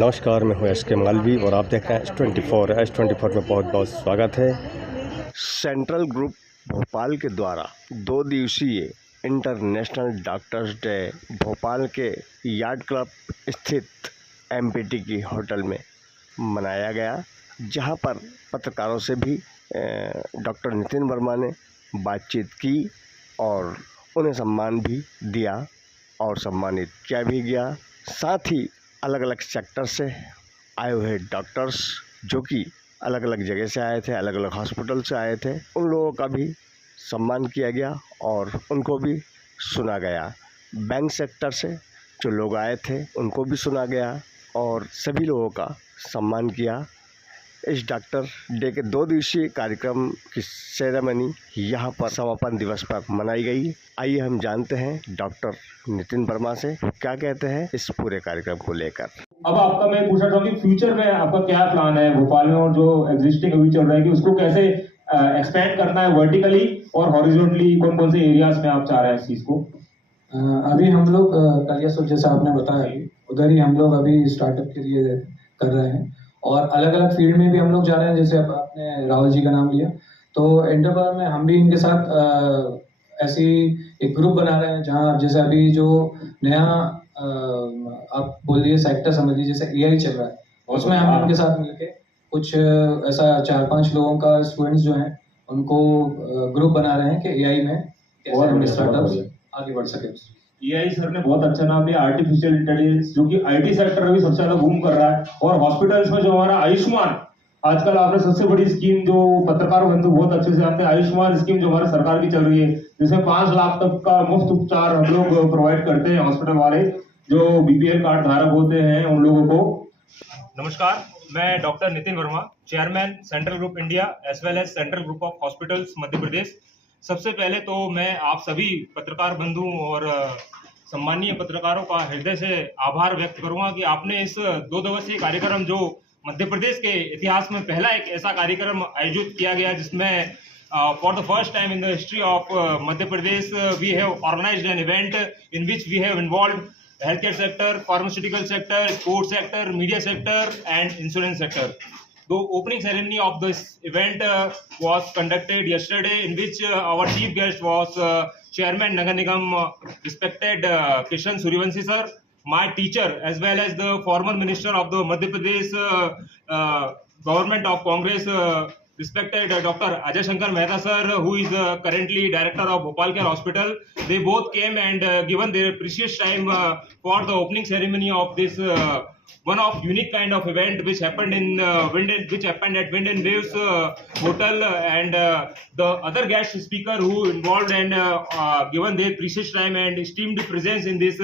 नमस्कार, मैं हूं एस.के. मालवी और आप देख रहे हैं S24। S24 में बहुत बहुत स्वागत है। सेंट्रल ग्रुप भोपाल के द्वारा 2 दिवसीय इंटरनेशनल डॉक्टर्स डे भोपाल के यार्ड क्लब स्थित MPT की होटल में मनाया गया, जहां पर पत्रकारों से भी डॉक्टर नितिन वर्मा ने बातचीत की और उन्हें सम्मान भी दिया और सम्मानित किया भी गया। साथ ही अलग अलग सेक्टर से आए हुए डॉक्टर्स जो कि अलग अलग जगह से आए थे, अलग अलग हॉस्पिटल से आए थे, उन लोगों का भी सम्मान किया गया और उनको भी सुना गया। बैंक सेक्टर से जो लोग आए थे उनको भी सुना गया और सभी लोगों का सम्मान किया। इस डॉक्टर डे के 2 दिवसीय कार्यक्रम की सेरेमनी यहाँ पर समापन दिवस पर मनाई गई। आइए हम जानते हैं डॉक्टर नितिन वर्मा से क्या कहते हैं इस पूरे कार्यक्रम को लेकर। अब आपका मैं पूछना चाहूँगा कि फ्यूचर में आपका क्या प्लान है भोपाल में, और जो एग्जिस्टिंग अभी चल रहा है कि उसको कैसे एक्सपेंड करना है वर्टिकली और हॉरिजॉन्टली, कौन कौन से एरियाज में आप चाह रहे हैं इस चीज को? अभी हम लोग कलियासोत जैसे आपने बताया उधर ही हम लोग अभी स्टार्टअप के लिए कर रहे हैं और अलग अलग फील्ड में भी हम लोग जा रहे हैं। जैसे अब आपने राहुल जी का नाम लिया तो इंटरवल में हम भी इनके साथ ऐसी एक ग्रुप बना रहे हैं जहाँ जैसे अभी जो नया आप बोलिए सेक्टर समझ लीजिए जैसे AI चल रहा है, उसमें हम इनके साथ मिलके कुछ ऐसा 4-5 लोगों का स्टूडेंट्स जो हैं उनको ग्रुप बना रहे हैं कि AI में कैसे हम स्टार्टअप आगे बढ़ सके। AI सर ने बहुत अच्छा नाम दिया, आर्टिफिशियल इंटेलिजेंस, जो कि IT सेक्टर में भी सबसे ज्यादा बूम कर रहा है। और हॉस्पिटल्स में जो हमारा आयुष्मान, आजकल आपने सबसे बड़ी स्कीम जो पत्रकार बंधु बहुत अच्छे से जानते हैं, आयुष्मान स्कीम जो हमारी सरकार की चल रही है, जिसमें 5 लाख तक का मुफ्त उपचार हम लोग प्रोवाइड करते हैं हॉस्पिटल वाले जो BPL कार्ड धारक होते हैं उन लोगों को। नमस्कार, मैं doctor Nitin Verma, chairman Central Group India as well as Central group of Hospitals Madhya Pradesh. सबसे पहले तो मैं आप सभी पत्रकार बंधुओं और सम्मानीय पत्रकारों का हृदय से आभार व्यक्त करूंगा कि आपने इस 2 दिवसीय कार्यक्रम जो मध्य प्रदेश के इतिहास में पहला एक ऐसा कार्यक्रम आयोजित किया गया जिसमें for the first time in the history of Madhya Pradesh we have organised an event in which we have involved healthcare sector, pharmaceutical sector, sports sector, media sector and insurance sector. The opening ceremony of this event was conducted yesterday, in which our chief guest was Chairman Nagar Nigam, respected Kishan Suryavanshi sir, my teacher as well as the former minister of the Madhya Pradesh government of Congress, respected Dr. Ajay Shankar Mehta sir, who is currently director of Bhopal Care Hospital. They both came and given their precious time for the opening ceremony of this one of unique kind of event which happened in which happened at Wind and Waves Hotel, and the other guest speaker who involved and given their precious time and esteemed presence in this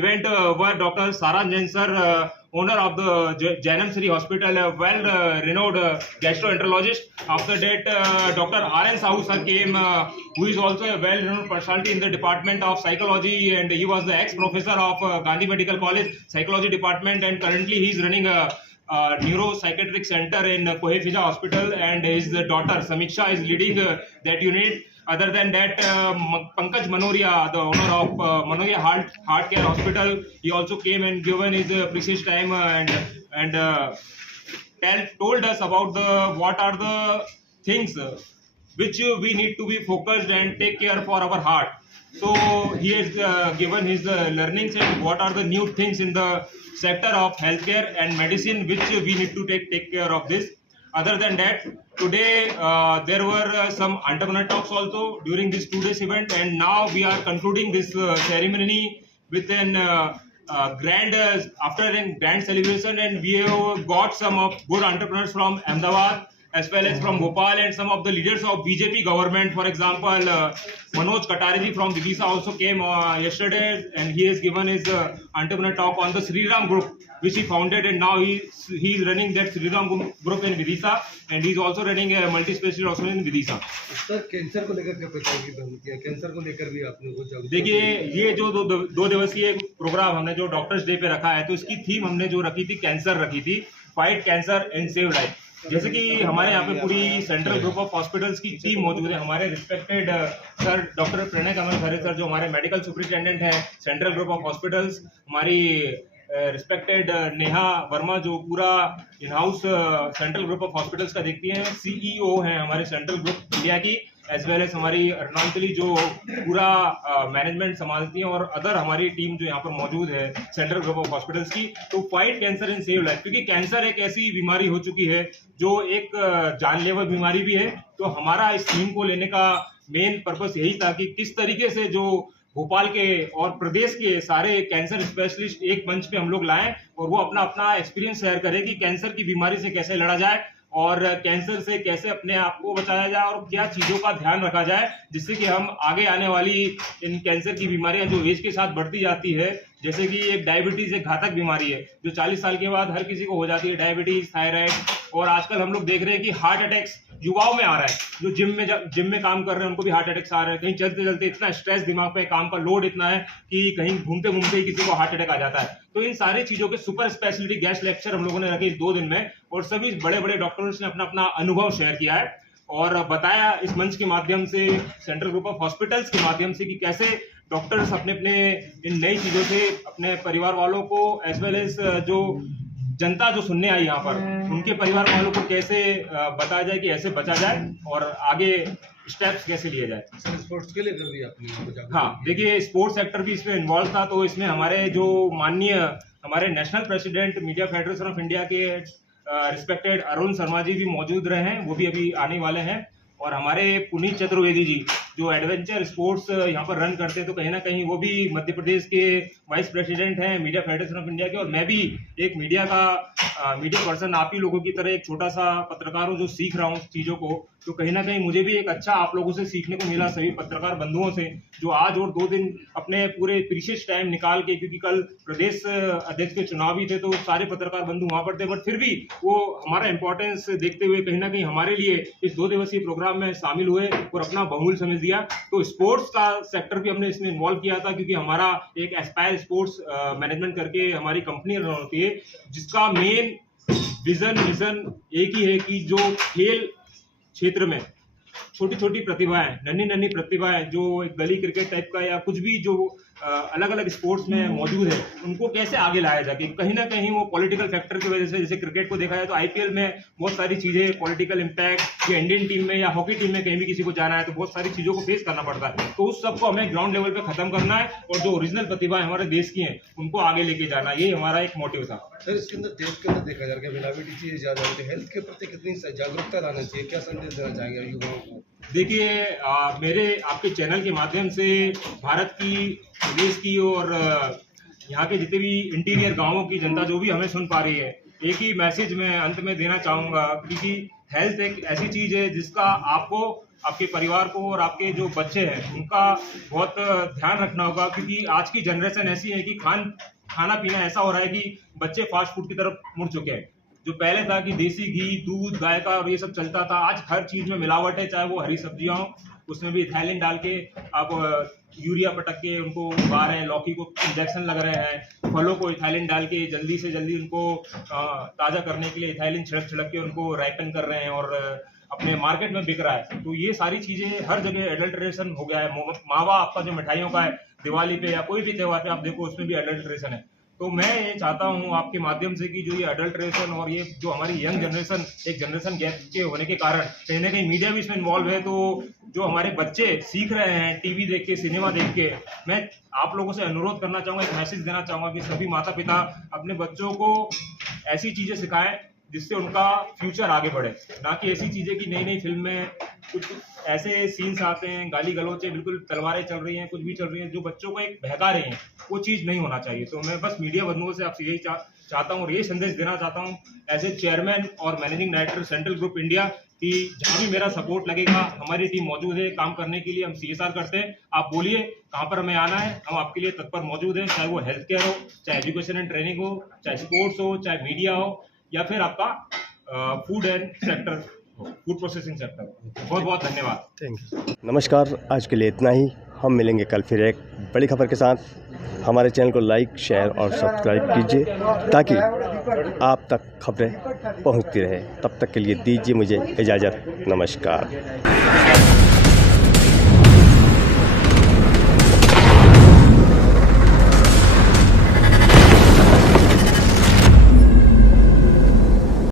event were Dr. Saran Jain sir, owner of the Janam Sri Hospital, a well-renowned gastroenterologist. After that, Dr. R.N. Sahu sir came, who is also a well-renowned personality in the Department of Psychology, and he was the ex-professor of Gandhi Medical College Psychology Department, and currently he is running a neuropsychiatric center in Kohefija Hospital, and his daughter Samiksha is leading that unit. Other than that, Pankaj Manoria, the owner of Manoria Heart Care Hospital, he also came and given his precious time and told us about what are the things which we need to be focused and take care for our heart. So he has given his learnings and what are the new things in the sector of healthcare and medicine which we need to take care of this. Other than that, today there were some entrepreneur talks also during this 2 days event, and now we are concluding this ceremony with an grand after a grand celebration, and we have got some of good entrepreneurs from Ahmedabad as well as from Bhopal, and some of the leaders of BJP government. For example, Manoj Katare ji from Vidisha also came yesterday, and he has given his entrepreneur talk on the Sri Ram Group, which he founded, and now he is running that Sri Ram Group in Vidisha, and he is also running a multi-specialty hospital in Vidisha. Sir, cancer को लेकर क्या प्रचार की बंद किया? Cancer को लेकर भी आपने कुछ देखिए, ये जो 2 दिवसीय प्रोग्राम हमने जो डॉक्टर्स डे पे रखा है, तो इसकी थीम हमने जो रखी थी कैंसर रखी थी, fight cancer and save life. जैसे कि हमारे यहाँ पे पूरी सेंट्रल ग्रुप ऑफ हॉस्पिटल्स की टीम मौजूद है। हमारे रिस्पेक्टेड सर डॉक्टर प्रणय कमल खरे सर जो हमारे मेडिकल सुपरिटेंडेंट हैं सेंट्रल ग्रुप ऑफ हॉस्पिटल्स, हमारी रिस्पेक्टेड नेहा वर्मा, जो पूरा in house central group of hospitals का देखती हैं, CEO हैं हमारे सेंट्रल ग्रुप इंडिया की, एज वेल एज हमारी अर्नांचली जो पूरा मैनेजमेंट संभालती हैं, और अदर हमारी टीम जो यहाँ पर मौजूद है सेंट्रल ग्रुप ऑफ हॉस्पिटल्स की, to fight cancer and save life. क्योंकि कैंसर एक ऐसी बीमारी हो चुकी है जो एक जानलेवा बीमारी भी है। तो हमारा इस थीम को लेने का मेन पर्पस यही था कि किस तरीके से जो भोपाल के और प्रदेश के सारे कैंसर स्पेशलिस्ट एक मंच पे हम लोग लाएं और वो अपना अपना एक्सपीरियंस शेयर करें कि कैंसर की बीमारी से कैसे लड़ा जाए और कैंसर से कैसे अपने आप को बचाया जाए और क्या चीज़ों का ध्यान रखा जाए जिससे कि हम आगे आने वाली इन कैंसर की बीमारियां जो एज के साथ बढ़ती जाती है, जैसे कि एक डायबिटीज एक घातक बीमारी है जो 40 साल के बाद हर किसी को हो जाती है, डायबिटीज, थायराइड, और आजकल हम लोग देख रहे हैं कि हार्ट अटैक्स युवाओं में आ रहा है। जो जिम में काम कर रहे हैं उनको भी हार्ट अटैक्स आ रहे हैं। कहीं चलते चलते इतना स्ट्रेस दिमाग पे, काम का लोड इतना है कि कहीं घूमते घूमते ही किसी को हार्ट अटैक आ जाता है। तो इन सारी चीजों के सुपर स्पेशलिटी गेस्ट लेक्चर हम लोगों ने रखे 2 दिन में, और सभी बड़े बड़े डॉक्टर्स ने अपना अपना अनुभव शेयर किया है और बताया इस मंच के माध्यम से, सेंट्रल ग्रुप ऑफ हॉस्पिटल्स के माध्यम से, कि कैसे डॉक्टर्स अपने अपने इन नई चीजों से अपने परिवार वालों को एज वेल एज जो जनता जो सुनने आई यहाँ पर उनके परिवार वालों को कैसे बताया जाए कि ऐसे बचा जाए और आगे स्टेप्स कैसे लिए जाए। सर स्पोर्ट्स के लिए कर दिया आपने? हाँ, देखिए स्पोर्ट्स सेक्टर भी इसमें इन्वॉल्व था। तो इसमें हमारे जो माननीय हमारे national president media federation of India के रिस्पेक्टेड अरुण शर्मा जी भी मौजूद रहे हैं, वो भी अभी आने वाले हैं, और हमारे पुनीत चतुर्वेदी जी जो एडवेंचर स्पोर्ट्स यहाँ पर रन करते हैं, तो कहीं ना कहीं वो भी मध्य प्रदेश के वाइस प्रेसिडेंट हैं मीडिया फेडरेशन ऑफ इंडिया के, और मैं भी एक मीडिया पर्सन आप ही लोगों की तरह एक छोटा सा पत्रकार हूँ जो सीख रहा हूँ चीज़ों को। तो कहीं ना कहीं मुझे भी एक अच्छा आप लोगों से सीखने को मिला, सभी पत्रकार बंधुओं से, जो आज और 2 दिन अपने पूरे प्रीशियस टाइम निकाल के, क्योंकि कल प्रदेश अध्यक्ष के चुनाव भी थे तो सारे पत्रकार बंधु वहाँ पर थे, बट फिर भी वो हमारा इंपॉर्टेंस देखते हुए कहीं ना कहीं हमारे लिए इस 2 दिवसीय प्रोग्राम में शामिल हुए और अपना बहुमूल्य समय दिया। तो स्पोर्ट्स का सेक्टर भी हमने इसमें इन्वॉल्व किया था, क्योंकि हमारा एक एस्पायर स्पोर्ट्स मैनेजमेंट करके हमारी कंपनी रन होती है, जिसका मेन विजन मिशन एक ही है कि जो खेल क्षेत्र में छोटी छोटी प्रतिभाएं, नन्ही प्रतिभाएं जो एक गली क्रिकेट टाइप का या कुछ भी जो अलग अलग स्पोर्ट्स में मौजूद है, उनको कैसे आगे लाया जाए। कहीं ना कहीं वो पॉलिटिकल फैक्टर की वजह से, जैसे क्रिकेट को देखा जाए तो IPL में बहुत सारी चीजें पॉलिटिकल इम्पैक्ट, या इंडियन टीम में या हॉकी टीम में कहीं भी किसी को जाना है तो बहुत सारी चीजों को फेस करना पड़ता है। तो उस सबको हमें ग्राउंड लेवल पे खत्म करना है और जो ओरिजिनल प्रतिभा हमारे देश की है उनको आगे लेके जाना, यही हमारा एक मोटिव था। सर इसके अंदर देश के अंदर देखा जा रहा है मिलावटी चीजें ज्यादा होती है, हेल्थ के प्रति कितनी जागरूकता लाना चाहिए, क्या संदेश देना चाहेंगे युवाओं को? देखिए मेरे आपके चैनल के माध्यम से भारत की, प्रदेश की और यहाँ के जितने भी इंटीरियर गांवों की जनता जो भी हमें सुन पा रही है, एक ही मैसेज मैं अंत में देना चाहूँगा, क्योंकि हेल्थ एक ऐसी चीज़ है जिसका आपको, आपके परिवार को और आपके जो बच्चे हैं उनका बहुत ध्यान रखना होगा। क्योंकि आज की जनरेशन ऐसी है कि खाना पीना ऐसा हो रहा है कि बच्चे फास्ट फूड की तरफ मुड़ चुके हैं। जो पहले था कि देसी घी, दूध, गाय का और ये सब चलता था, आज हर चीज़ में मिलावट है, चाहे वो हरी सब्जियां हो उसमें भी इथाइलिन डाल के आप यूरिया पटक के उनको उगा रहे हैं, लौकी को इंजेक्शन लग रहे हैं, फलों को इथाइलिन डाल के जल्दी से जल्दी उनको ताज़ा करने के लिए इथाइलिन छिड़क के उनको राइपन कर रहे हैं और अपने मार्केट में बिक रहा है। तो ये सारी चीज़ें हर जगह एडल्ट्रेशन हो गया है। मावा आपका जो मिठाइयों का है, दिवाली पे या कोई भी त्यौहार पे आप देखो उसमें भी एडल्ट्रेशन है। तो मैं ये चाहता हूँ आपके माध्यम से कि जो ये एडल्ट्रेशन और ये जो हमारी यंग जनरेशन, एक जनरेशन गैप के होने के कारण कहीं ना कहीं मीडिया भी इसमें इन्वॉल्व है, तो जो हमारे बच्चे सीख रहे हैं टीवी देख के, सिनेमा देख के, मैं आप लोगों से अनुरोध करना चाहूँगा, एक मैसेज देना चाहूँगा कि सभी माता पिता अपने बच्चों को ऐसी चीज़ें सिखाएं जिससे उनका फ्यूचर आगे बढ़े, ना कि ऐसी चीज़ें कि नई नई फिल्म में कुछ ऐसे सीन्स आते हैं, गाली गलौचे, बिल्कुल तलवारें चल रही हैं, कुछ भी चल रही हैं जो बच्चों को एक बहका रही हैं, वो चीज़ नहीं होना चाहिए। तो मैं बस मीडिया बंधुओं से आपसे यही चाहता हूँ और ये संदेश देना चाहता हूँ एज ए चेयरमैन और managing director central Group India, कि जहाँ भी मेरा सपोर्ट लगेगा, हमारी टीम मौजूद है काम करने के लिए। हम CSR करते हैं, आप बोलिए कहाँ पर हमें आना है, हम आपके लिए तत्पर मौजूद हैं, चाहे वो हेल्थ केयर हो, चाहे एजुकेशन एंड ट्रेनिंग हो, चाहे स्पोर्ट्स हो, चाहे मीडिया हो, या फिर आपका food and sector, food processing sector. बहुत बहुत धन्यवाद। Thank you. नमस्कार, आज के लिए इतना ही। हम मिलेंगे कल फिर एक बड़ी खबर के साथ। हमारे चैनल को लाइक, शेयर और सब्सक्राइब कीजिए ताकि आप तक खबरें पहुंचती रहे। तब तक के लिए दीजिए मुझे इजाज़त। नमस्कार।